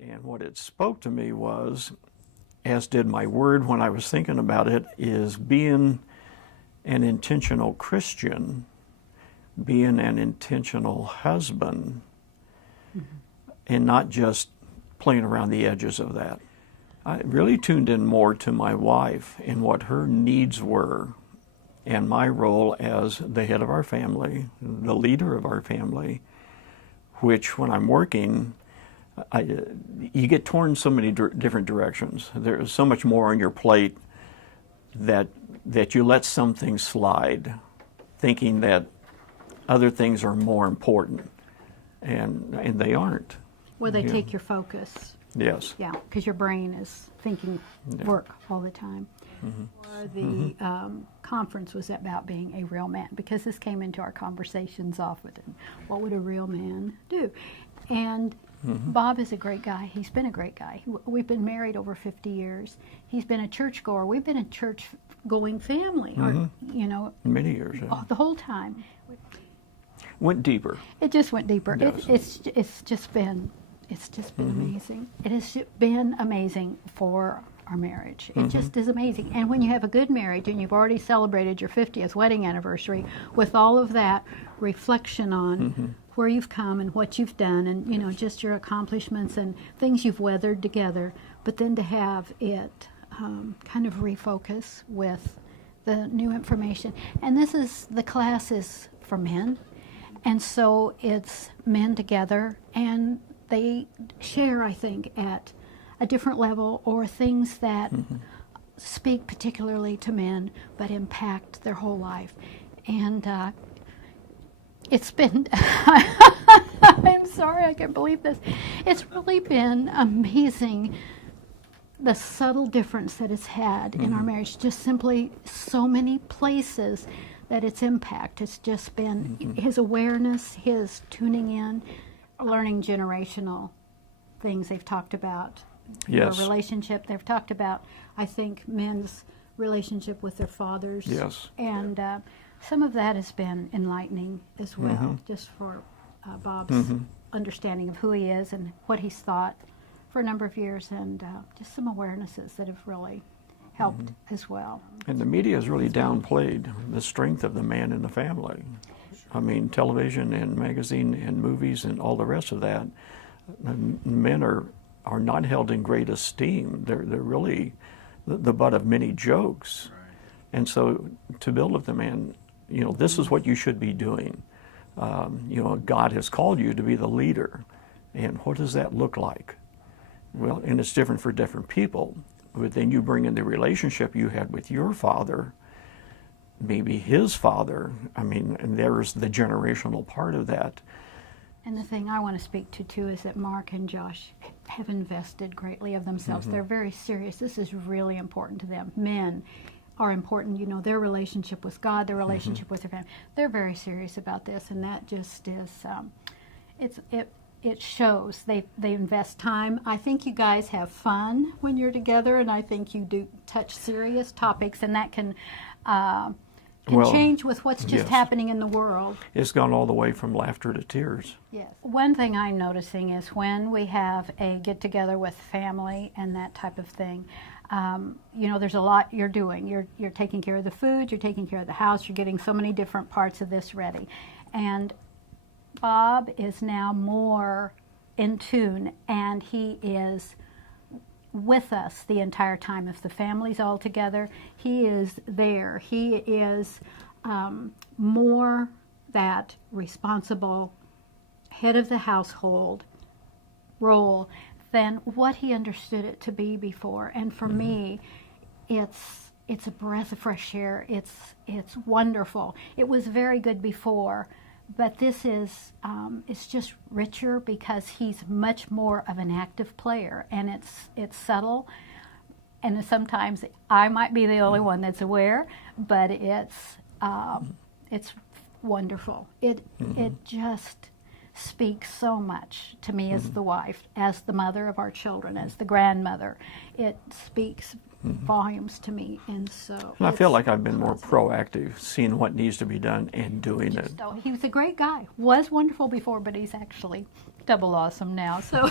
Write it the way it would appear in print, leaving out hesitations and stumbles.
And what it spoke to me was, as did my word when I was thinking about it, is being an intentional Christian, being an intentional husband, and not just playing around the edges of that. I really tuned in more to my wife and what her needs were, and my role as the head of our family, the leader of our family, which when I'm working, you get torn so many different directions. There's so much more on your plate that you let some things slide, thinking that other things are more important, and they aren't. Well, they take your focus. Yes. Yeah, because your brain is thinking work all the time. The conference was about being a real man, because this came into our conversations often. What would a real man do? And Bob is a great guy. He's been a great guy. We've been married over 50 years. He's been a churchgoer. We've been a church-going family, or, you know, Many years. Yeah. the whole time. Went deeper. It just went deeper. Yes. It's just been amazing. It has been amazing for our marriage. It just is amazing. And when you have a good marriage and you've already celebrated your 50th wedding anniversary, with all of that reflection on where you've come and what you've done, and you know, just your accomplishments and things you've weathered together, but then to have it kind of refocus with the new information. And the class is for men, and so it's men together, and they share, I think, at a different level, or things that speak particularly to men but impact their whole life. And it's been, I'm sorry, I can't believe this. It's really been amazing, the subtle difference that it's had in our marriage. Just simply so many places that its impact has just been his awareness, his tuning in, learning generational things they've talked about. Yes. Their relationship. They've talked about, I think, men's relationship with their fathers. Yes. And some of that has been enlightening as well, just for Bob's understanding of who he is and what he's thought for a number of years, and just some awarenesses that have really helped as well. And the media has really downplayed the strength of the man in the family. I mean, television and magazine and movies and all the rest of that, men are not held in great esteem. They're really the butt of many jokes. Right. And so to build with the man, you know, this is what you should be doing. You know, God has called you to be the leader. And what does that look like? Well, and it's different for different people. But then you bring in the relationship you had with your father, maybe his father. I mean, and there's the generational part of that. And the thing I want to speak to, too, is that Mark and Josh have invested greatly of themselves. They're very serious. This is really important to them. Men are important, you know, their relationship with God, their relationship with their family. They're very serious about this, and that just is, it shows. They invest time. I think you guys have fun when you're together, and I think you do touch serious topics, and that can change with what's just happening in the world. It's gone all the way from laughter to tears. Yes. One thing I'm noticing is when we have a get-together with family and that type of thing, you know, there's a lot you're doing. You're taking care of the food, you're taking care of the house, you're getting so many different parts of this ready. And Bob is now more in tune, and he is with us the entire time. If the family's all together, he is there. He is more that responsible head of the household role than what he understood it to be before. And for me, it's a breath of fresh air. It's wonderful. It was very good before, but this is it's just richer because he's much more of an active player, and it's subtle, and sometimes I might be the only one that's aware, but it's wonderful. It just speaks so much to me as the wife, as the mother of our children, as the grandmother. It speaks volumes to me, and so I feel like I've been more proactive, seeing what needs to be done and doing it. He was a great guy. Was wonderful before, but he's actually double awesome now. So.